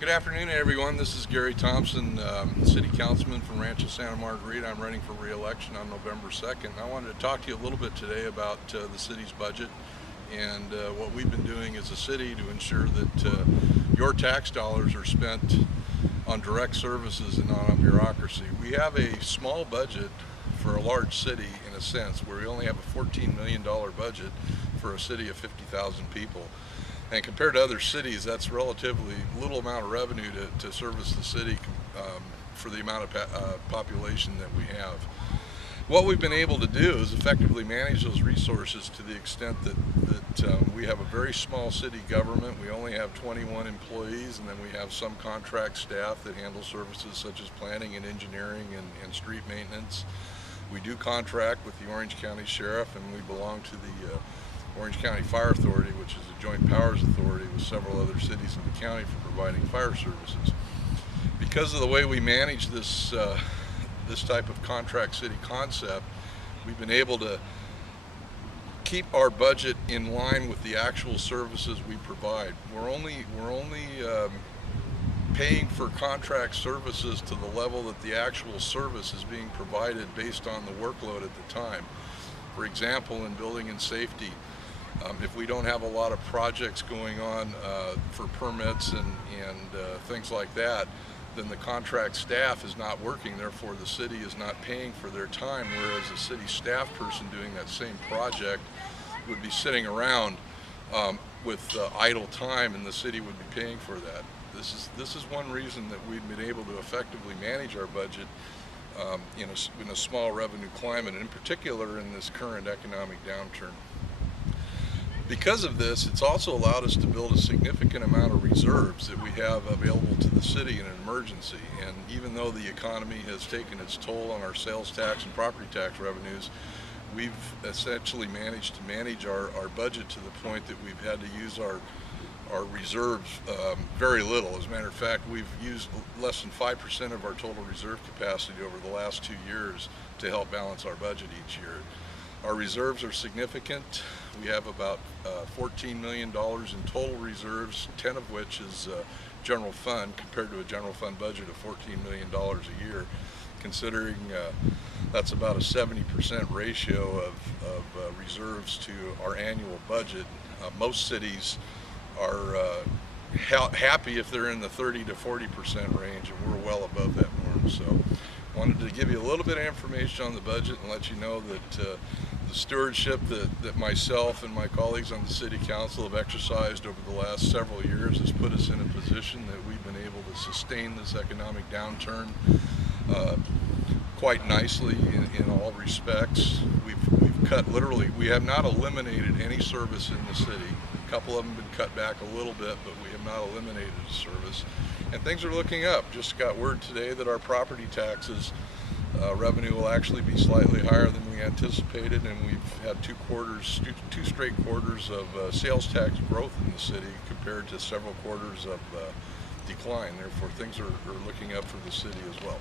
Good afternoon, everyone. This is Gary Thompson, City Councilman from Rancho Santa Margarita. I'm running for re-election on November 2nd. I wanted to talk to you a little bit today about the city's budget and what we've been doing as a city to ensure that your tax dollars are spent on direct services and not on bureaucracy. We have a small budget for a large city, in a sense, where we only have a $14 million budget for a city of 50,000 people. And compared to other cities, that's relatively little amount of revenue to service the city for the amount of population that we have. What we've been able to do is effectively manage those resources to the extent that we have a very small city government. We only have 21 employees, and then we have some contract staff that handle services such as planning and engineering and street maintenance. We do contract with the Orange County Sheriff, and we belong to the Orange County Fire Authority, which is a joint powers authority with several other cities in the county for providing fire services. Because of the way we manage this type of contract city concept, we've been able to keep our budget in line with the actual services we provide. We're only paying for contract services to the level that the actual service is being provided based on the workload at the time. For example, in building and safety, if we don't have a lot of projects going on for permits and things like that, then the contract staff is not working, therefore the city is not paying for their time, whereas a city staff person doing that same project would be sitting around with idle time, and the city would be paying for that. This is one reason that we've been able to effectively manage our budget in a small revenue climate, and in particular in this current economic downturn. Because of this, it's also allowed us to build a significant amount of reserves that we have available to the city in an emergency. And even though the economy has taken its toll on our sales tax and property tax revenues, we've essentially managed to manage our budget to the point that we've had to use our reserves very little. As a matter of fact, we've used less than 5% of our total reserve capacity over the last 2 years to help balance our budget each year. Our reserves are significant. We have about $14 million in total reserves, 10 of which is general fund, compared to a general fund budget of $14 million a year. Considering that's about a 70% ratio of reserves to our annual budget. Most cities are happy if they're in the 30 to 40% range, and we're well above that norm. So I wanted to give you a little bit of information on the budget and let you know that the stewardship that myself and my colleagues on the City Council have exercised over the last several years has put us in a position that we've been able to sustain this economic downturn quite nicely in all respects. We've cut literally, we have not eliminated any service in the city. A couple of them have been cut back a little bit, but we have not eliminated a service. And things are looking up. Just got word today that our property taxes revenue will actually be slightly higher than we anticipated, and we've had two straight quarters of sales tax growth in the city compared to several quarters of decline. Therefore, things are looking up for the city as well.